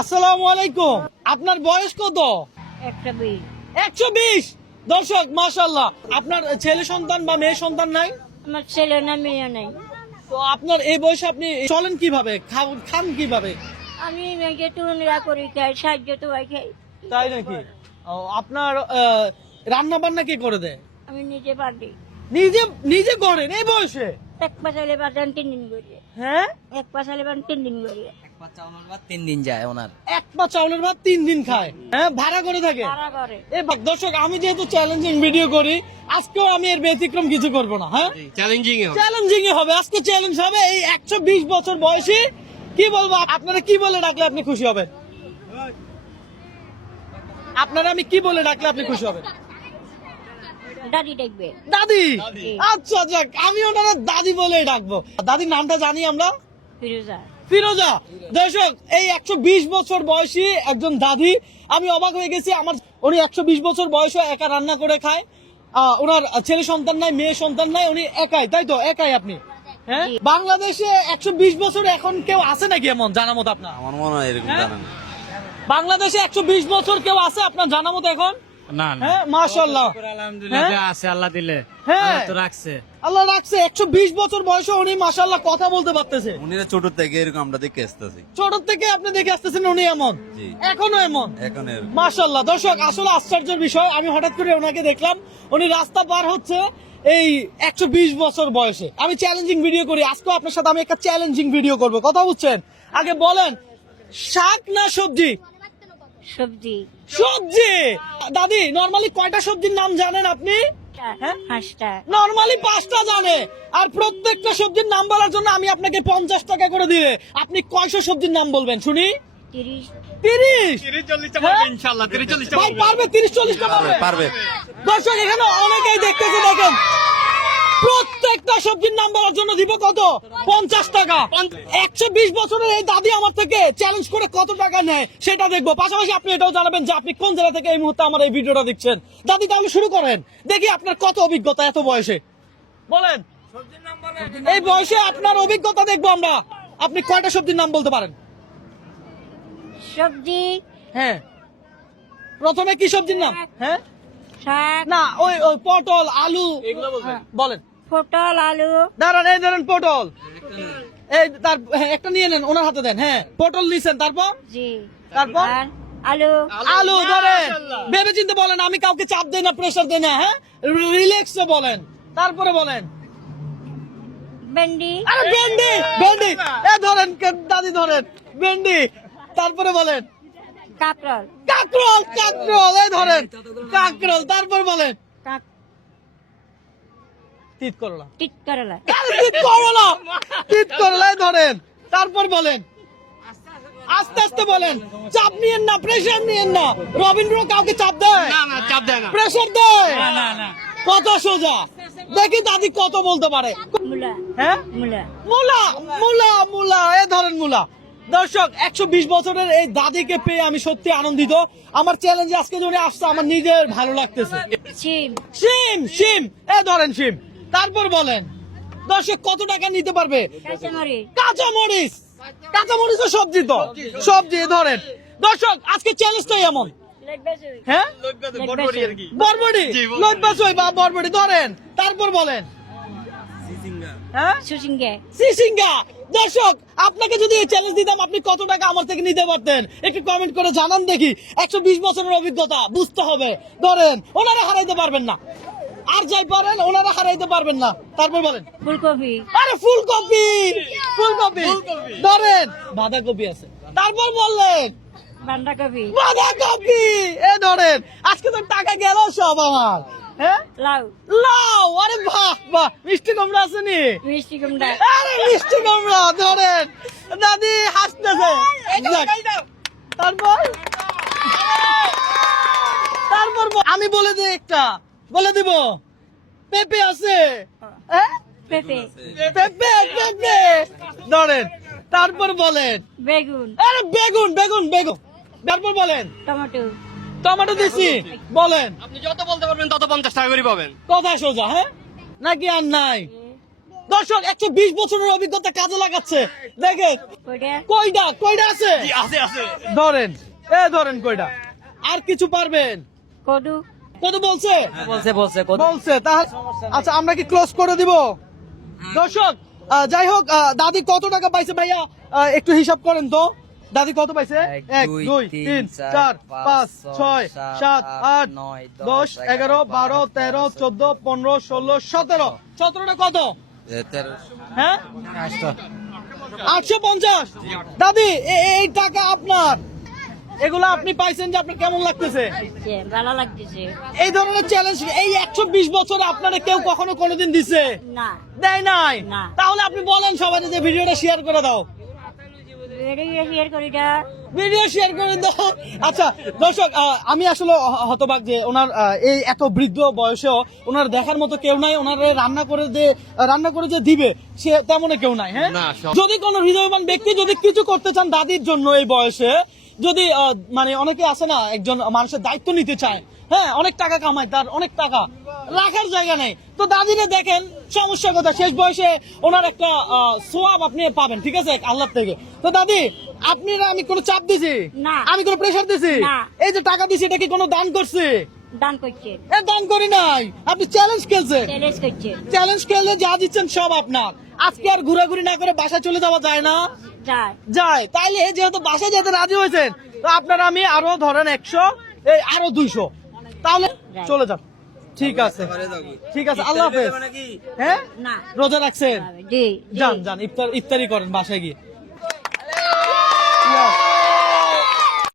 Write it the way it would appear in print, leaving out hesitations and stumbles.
আসসালামু আলাইকুম। আপনার বয়স কত? 120। 120। দর্শক মাশাআল্লাহ, আপনার ছেলে সন্তান বা মেয়ে সন্তান নাই? আমার ছেলে না মেয়ে নেই। তো আপনার এই বয়সে আপনি চলেন কিভাবে, খান কিভাবে? আমি মেয়েকে টুনরা করি খাই, সাহায্য তো খাই। তাই নাকি? ও, আপনার রান্না বান্না কে করে দেয়? আমি নিজে পারি। নিজে নিজে করেন এই বয়সে? এক পাশালে বাজান 3 দিন করি। হ্যাঁ, এক পাশালে বাজান 3 দিন করি। এক পা চাউলের ভাত 3 দিন যায় ওনার। এক পা চাউলের ভাত 3 দিন খায়। হ্যাঁ, ভাড়া করে থাকে। তারা করে। দর্শক, আমি যেহেতু চ্যালেঞ্জিং ভিডিও করি, আজকেও আমি এর ব্যতিক্রম কিছু করব না। হ্যাঁ, চ্যালেঞ্জিং হবে। আজকে চ্যালেঞ্জ হবে এই 120 বছর বয়সী। কি বলবো, আপনারা কি বলে ডাকলে আপনি খুশি হবেন? আপনারা আমি কি বলে ডাকলে আপনি খুশি হবেন? দাদি দেখবে। দাদি। আচ্ছা যাক, আমি ওনারা দাদি বলে ডাকবো। দাদির নামটা জানি আমরা, ফিরোজা। ফিরোজা। দর্শক, এই 120 বছর বয়সী একজন দাদি, আমি অবাক হয়ে গেছি। উনি 120 বছর বয়সে একা রান্না করে খায়। ওনার ছেলে সন্তান নাই, মেয়ে সন্তান নাই, উনি একাই। তাই তো? একাই আপনি? হ্যাঁ। বাংলাদেশে 120 বছর এখন কেউ আছে নাকি এমন জানা মতো আপনার? আমার মনে হয় এরকম হ্যাঁ? জানেন। বাংলাদেশে 120 বছর কেউ আছে আপনার জানা মতো এখন? না না, হ্যাঁ, মাশাআল্লাহ। আলহামদুলিল্লাহ হ্যাঁ? আছে, আল্লাহ দিলে। হ্যাঁ। আল্লাহ তো রাখছে। আল্লাহ রাখছে। 120 বছর বয়সে উনি মাশাআল্লাহ কথা বলতে পারতেছে। উনিরা ছোট থেকে এরকম আমরা দেখে আসতেছি। ছোট থেকে আপনি দেখে আসতেছেন উনি এমন, জি। এখনো এমন। এখন এরকম। মাশাআল্লাহ। দর্শক, আসলে আশ্চর্যের বিষয়, আমি হঠাৎ করে ওনাকে দেখলাম, উনি রাস্তা পার হচ্ছে এই 120 বছর বয়সে। আমি চ্যালেঞ্জিং ভিডিও করি, আজকে আপনার সাথে আমি একটা চ্যালেঞ্জিং ভিডিও করব। কথা বুঝছেন? আগে বলেন, শাক না সবজি? সবজি। সবজি। দাদি, নরমালি কয়টা সবজির নাম জানেন আপনি? হ্যাঁ, 5টা। নরমালি 5টা জানে। আর প্রত্যেকটা সবজির নাম বলার জন্য আমি আপনাকে 50 টাকা করে দিলে আপনি কয়শো সবজির নাম বলবেন শুনি? 30। 30। 30-40টা হ্যাঁ? ইনশাআল্লাহ, 30-40টা ভাই পারবে? 30-40টা পারবে? পারবে। দর্শক, এখানে অনেকেই দেখতেছে, দেখেন। প্রত্যেকটা সবজির নাম বলার জন্য দিব কত? 50 টাকা। 120 বছরের এই দাদি আমার থেকে চ্যালেঞ্জ করে কত টাকা নেয় সেটা দেখবো। পাশাপাশি আপনি এটাও জানাবেন যে আপনি কোন জেলা থেকে এই মুহূর্তে আমার এই ভিডিওটা দেখছেন। দাদি, তাহলে শুরু করেন, দেখি আপনার কত অভিজ্ঞতা এত বয়সে। বলেন, এই বয়সে আপনার অভিজ্ঞতা দেখবো আমরা। আপনি কয়টা সবজির নাম বলতে পারেন? সবজি। হ্যাঁ, প্রথমে কি সবজির নাম? হ্যাঁ, শাক। না, ওই ওই পটল, আলু এগুলো বলেন। পটল, আলু। দাঁড়ান, এই ধরেন পটল। এই তার একটা নিয়ে নেন, ওনার হাতে দেন। হ্যাঁ, পটল নিছেন, তারপর? জি। তারপর? আর আলু। আলু ধরেন। ভেবে চিন্তে বলেন, আমি কাউকে চাপ দেই না, প্রেসার দেই না। হ্যাঁ, রিল্যাক্সে বলেন। তারপরে বলেন। ভেন্ডি। আরে ভেন্ডি, ভেন্ডি। এ ধরেন, দাদি ধরেন, ভেন্ডি। তারপরে বলেন। কাঁকরোল। কাঁকরোল, কাঁকরোল। এই ধরেন, কাঁকরোল। তারপর বলেন। তিত করলা। টিট করলা। আরে তিত করলা, তিত করলা। এই ধরেন। তারপর বলেন। আস্তে আস্তে বলেন, চাপ নিয়েন না, প্রেসার নিয়েন না। রবীন্দ্র কাউকে চাপ দেয়? না না, চাপ দেয় না। প্রেসার দেয়? না না না। কত সোজা। দেখি দাদি কত বলতে পারে। মূলা। হ্যাঁ, মূলা। মুলা, মুলা, মুলা। এ ধরেন মুলা। দর্শক, 120 বছরের এই দাদিকে পেয়ে আমি সত্যি আনন্দিত। আমার চ্যালেঞ্জে আজকে ধরে আসছে, আমার নিজের ভালো লাগতেছে। সিম। শিম, শিম। এ ধরেন শিম। তারপর বলেন, দর্শক কত টাকা নিতে পারবে? কাঁচামরিচ। কাঁচামরিচ। কাঁচামরিচ সবজি তো, সবজি। ধরেন দর্শক, আজকে চ্যালেঞ্জটাই এমন। হ্যাঁ, বড়বড়ি আর কি। বরবটি, লইবাসই বা বরবটি। ধরেন, তারপর বলেন। হ্যাঁ, সুসিঙ্গে। সিসিঙ্গা। দর্শক, আপনাকে যদি এই চ্যালেঞ্জ দিতাম, আপনি কত টাকা আমার থেকে নিতে পারতেন? একটু কমেন্ট করে জানান দেখি। 120 বছরের অভিজ্ঞতা, বুঝতে হবে। ধরেন, ওনারা হারাইতে পারবেন না। আর যাই পারেন, ওনারা হারাইতে পারবেন না। তারপর বলেন। ফুলকপি। আরে ফুলকপি, ফুলকপি। ধরেন, বাঁধাকপি আছে। তারপর বললেন। বাঁধাকপি। বাঁধাকপি। এ ধরেন, আজকে তো টাকা গেল সব আমার। হ্যাঁ, লাউ। লাউ। আরে বাহ বাহ। মিষ্টি কুমড়া আছে নি? মিষ্টি কুমড়া। আরে মিষ্টি কুমড়া। ধরেন, দাদি হাসতেছে। যাক। তারপর তারপর আমি বলে দিই একটা, বলে দিব। পেঁপে আছে? হ্যাঁ, পেঁপে। পেঁপে, পেঁপে। ধরেন, তারপর বলেন। বেগুন। আরে বেগুন, বেগুন, বেগুন। তারপর বলেন। টমেটো। টমেটো দিছি। বলেন। আপনি যত বলতে পারবেন তত 50 টাকা করে পাবেন। কথা সোজা। হ্যাঁ, নাকি আর নাই? দর্শক 120 বছরের অভিজ্ঞতা কাজে লাগাচ্ছে দেখেন কয়টা কয়টা আছে আছে ধরেন ধরেন কয়টা আর কিছু পারবেন কদু কত বলছে বলছে বলছে তাহলে আচ্ছা আমরা কি ক্লোজ করে দিব দর্শক যাই হোক দাদি কত টাকা পাইছে ভাইয়া একটু হিসাব করেন তো দাদি কত পাইছে 1 2 3 4 5 6 7 8 10 11 12 13 14 15 16 17 17টা কত হ্যাঁ 850 দাদি এই টাকা আপনার এগুলো আপনি পাইছেন যে আপনার কেমন লাগতেছে ভালো লাগতেছে এই ধরনের চ্যালেঞ্জ এই 120 বছরে আপনারা কেউ কখনো কোনোদিন দিছে না দেয় নাই না। তাহলে আপনি বলেন সবাই যে ভিডিওটা শেয়ার করে দাও ভিডিও শেয়ার করে দাও আচ্ছা দর্শক আমি আসলে হতবাক যে ওনার এই এত বৃদ্ধ বয়সেও ওনার দেখার মতো কেউ নাই ওনার রান্না করে যে দিবে সে তেমন কেউ নাই হ্যাঁ না, যদি কোনো হৃদয়বান ব্যক্তি যদি কিছু করতে চান দাদির জন্য এই বয়সে যদি মানে অনেকে আছে না একজন মানুষের দায়িত্ব নিতে চায় হ্যাঁ অনেক টাকা কামায় তার অনেক টাকা রাখার জায়গা নেই তো দাদিরে দেখেন সমস্যা কথা শেষ বয়সে ওনার একটা সোয়াব আপনি পাবেন ঠিক আছে আল্লাহ থেকে তো দাদি আপনারা আমি কোনো চাপ দিছি না। আমি কোনো প্রেশার দিছি না। এই যে টাকা দিছি এটা কি কোনো দান করছে দান করছে দান করি নাই আপনি চ্যালেঞ্জ খেলছে চ্যালেঞ্জ করছে চ্যালেঞ্জ খেললে যা দিচ্ছেন সব আপনার আজকে আর ঘোরাঘুরি না করে বাসা চলে যাওয়া যায় না যায় যায় তাইলে যেহেতু বাসায় যেতে রাজি হয়েছেন তো আপনারা আমি আরো ধরেন 100 এই আরো 200 তাহলে চলে যান ঠিক আছে ঠিক আছে আল্লাহ হাফেজ হ্যাঁ না রোজা রাখছেন জি যান ইফতারি করেন বাসায় গিয়ে